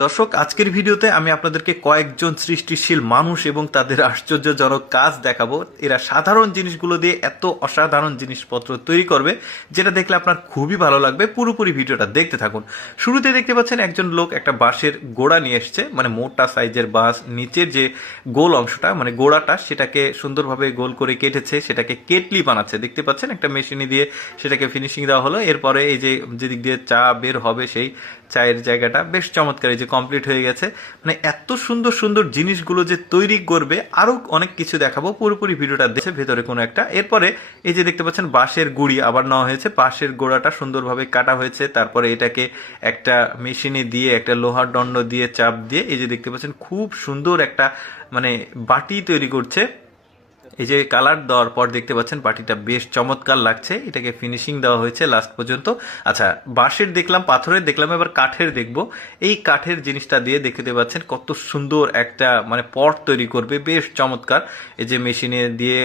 দর্শক, আজকের ভিডিওতে আমি আপনাদেরকে কয়েকজন সৃষ্টিশীল মানুষ এবং তাদের আশ্চর্যজনক কাজ দেখাবো। এরা সাধারণ জিনিসগুলো দিয়ে এত অসাধারণ জিনিসপত্র তৈরি করবে, যেটা দেখলে আপনার খুবই ভালো লাগবে। পুরোপুরি ভিডিওটা দেখতে থাকুন। শুরুতে দেখতে পাচ্ছেন একজন লোক একটা বাঁশের গোড়া নিয়ে এসছে, মানে মোটা সাইজের বাঁশ। নিচের যে গোল অংশটা মানে গোড়াটা, সেটাকে সুন্দরভাবে গোল করে কেটেছে, সেটাকে কেটলি বানাচ্ছে। দেখতে পাচ্ছেন একটা মেশিনে দিয়ে সেটাকে ফিনিশিং দেওয়া হলো। এরপরে এই যে যেদিক দিয়ে চা বের হবে, সেই চায়ের জায়গাটা বেশ চমৎকার, এই যে কমপ্লিট হয়ে গেছে। মানে এত সুন্দর সুন্দর জিনিসগুলো যে তৈরি করবে, আরও অনেক কিছু দেখাবো। পুরোপুরি ভিডিওটা দেখে ভেতরে কোনো একটা। এরপরে এই যে দেখতে পাচ্ছেন বাঁশের গুঁড়ি আবার নেওয়া হয়েছে, বাঁশের গোড়াটা সুন্দরভাবে কাটা হয়েছে। তারপরে এটাকে একটা মেশিনে দিয়ে, একটা লোহার দণ্ড দিয়ে চাপ দিয়ে, এই যে দেখতে পাচ্ছেন খুব সুন্দর একটা মানে বাটি তৈরি করছে। এই যে কালার দেওয়ার পর দেখতে পাচ্ছেন বাটিটা বেশ চমৎকার লাগছে। এটাকে ফিনিশিং দেওয়া হয়েছে লাস্ট পর্যন্ত। আচ্ছা, বাঁশের দেখলাম, পাথরের দেখলাম, এবার কাঠের দেখব। এই কাঠের জিনিসটা দিয়ে দেখতে পাচ্ছেন কত সুন্দর একটা মানে পট তৈরি করবে, বেশ চমৎকার। এই যে মেশিনে দিয়ে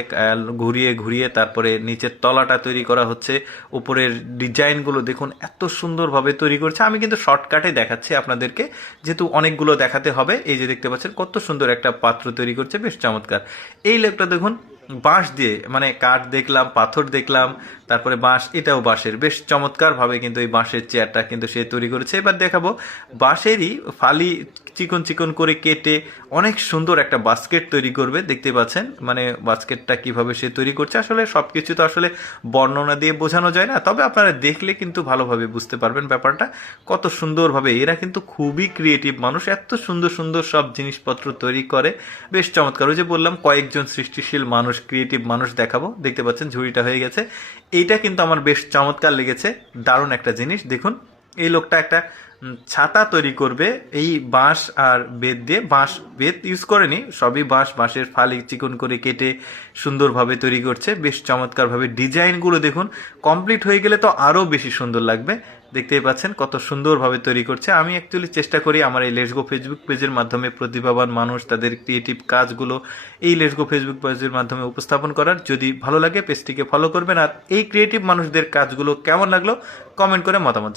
ঘুরিয়ে ঘুরিয়ে তারপরে নিচের তলাটা তৈরি করা হচ্ছে। উপরের ডিজাইনগুলো দেখুন এত সুন্দরভাবে তৈরি করছে। আমি কিন্তু শর্টকাটে দেখাচ্ছি আপনাদেরকে, যেহেতু অনেকগুলো দেখাতে হবে। এই যে দেখতে পাচ্ছেন কত সুন্দর একটা পাত্র তৈরি করছে, বেশ চমৎকার। এই লোকটা দেখুন বাঁশ দিয়ে, মানে কাঠ দেখলাম, পাথর দেখলাম, তারপরে বাঁশ, এটাও বাঁশের, বেশ চমৎকারভাবে কিন্তু এই বাঁশের চেয়ারটা কিন্তু সে তৈরি করেছে। এবার দেখাবো বাঁশেরই ফালি চিকন চিকন করে কেটে অনেক সুন্দর একটা বাস্কেট তৈরি করবে। দেখতে পাচ্ছেন মানে বাস্কেটটা কিভাবে সে তৈরি করছে। আসলে সব কিছু তো আসলে বর্ণনা দিয়ে বোঝানো যায় না, তবে আপনারা দেখলে কিন্তু ভালোভাবে বুঝতে পারবেন ব্যাপারটা কত সুন্দরভাবে। এরা কিন্তু খুবই ক্রিয়েটিভ মানুষ, এত সুন্দর সুন্দর সব জিনিসপত্র তৈরি করে, বেশ চমৎকার। ওই যে বললাম কয়েকজন সৃষ্টিশীল মানুষ, ক্রিয়েটিভ মানুষ দেখাবো। দেখতে পাচ্ছেন ঝুড়িটা হয়ে গেছে। এইটা কিন্তু আমার বেশ চমৎকার লেগেছে, দারুণ একটা জিনিস। দেখুন এই লোকটা একটা ছাতা তৈরি করবে এই বাঁশ আর বেত দিয়ে। বাঁশ বেত ইউজ করেনি, সবই বাঁশ, বাঁশের ফালি চিকন করে কেটে সুন্দরভাবে তৈরি করছে, বেশ চমৎকারভাবে। ডিজাইনগুলো দেখুন, কমপ্লিট হয়ে গেলে তো আরও বেশি সুন্দর লাগবে। দেখতেই পাচ্ছেন কত সুন্দরভাবে তৈরি করছে। আমি অ্যাকচুয়ালি চেষ্টা করি আমার এই লেটস গো ফেসবুক পেজের মাধ্যমে প্রতিভাবান মানুষ তাদের ক্রিয়েটিভ কাজগুলো এই লেটস গো ফেসবুক পেজের মাধ্যমে উপস্থাপন করার। যদি ভালো লাগে পেজটিকে ফলো করবেন, আর এই ক্রিয়েটিভ মানুষদের কাজগুলো কেমন লাগলো কমেন্ট করে মতামত